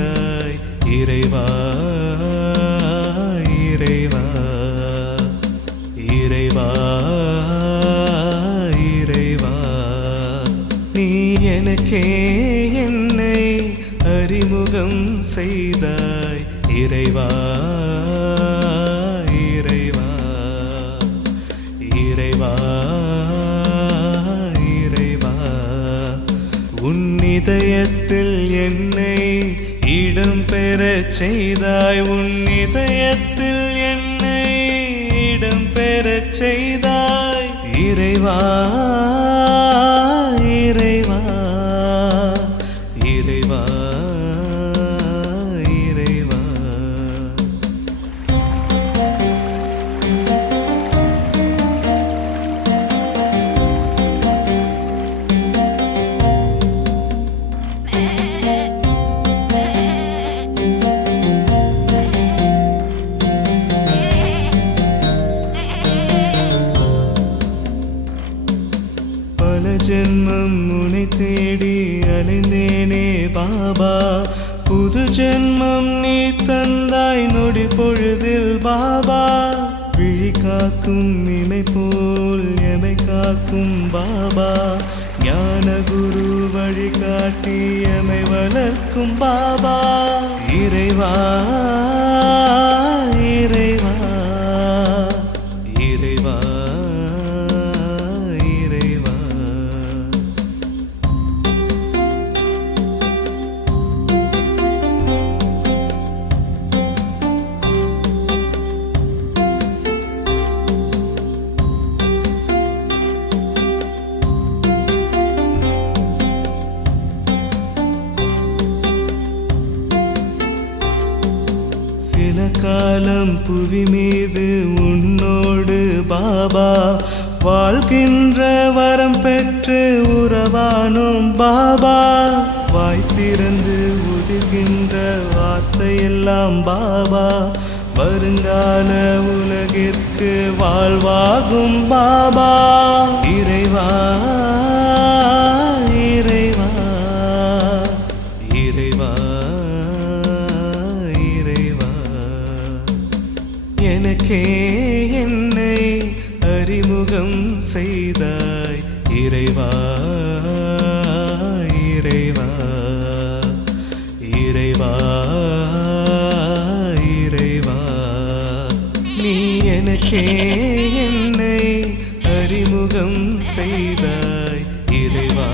செய்தாய் இறைவா இறைவா இறைவா இறைவா நீ எனக்கே என்னை அறிமுகம் செய்தாய் இறைவா இறைவா இறைவா இறைவா உன் இதயத்தில் என்னை இடம் பெறச் செய்தாய் உன் இதயத்தில் என்னை இடம் பெறச் செய்தாய் இறைவா இறைவா இறைவா இறைவா பல ஜென்மம் உன்னை தேடி அலைந்தேனே பாபா புது ஜென்மம் நீ தந்தாய் நொடி பொழுதில் பாபா விழி காக்கும் இமை போல் எமை காக்கும் பாபா ஞான குரு வழிகாட்டி எமை வளர்க்கும் பாபா இறைவா இறைவா இறைவா இறைவா சில காலம் புவி மீது உன்னோடு பாபா வாழ்கின்ற வரம் பெற்று உறவானோம் பாபா வாய் திறந்து உதிர்கின்ற வார்த்தையெல்லாம் பாபா வருங்கால உலகிற்கு வாழ்வாகும் பாபா இறைவா இறைவா இறைவா இறைவா எனக்கே என்னை அறிமுகம் செய்தாய் இறைவா இறைவா இறைவா இறைவா நீ எனக்கே என்னை அறிமுகம் செய்தாய் இறைவா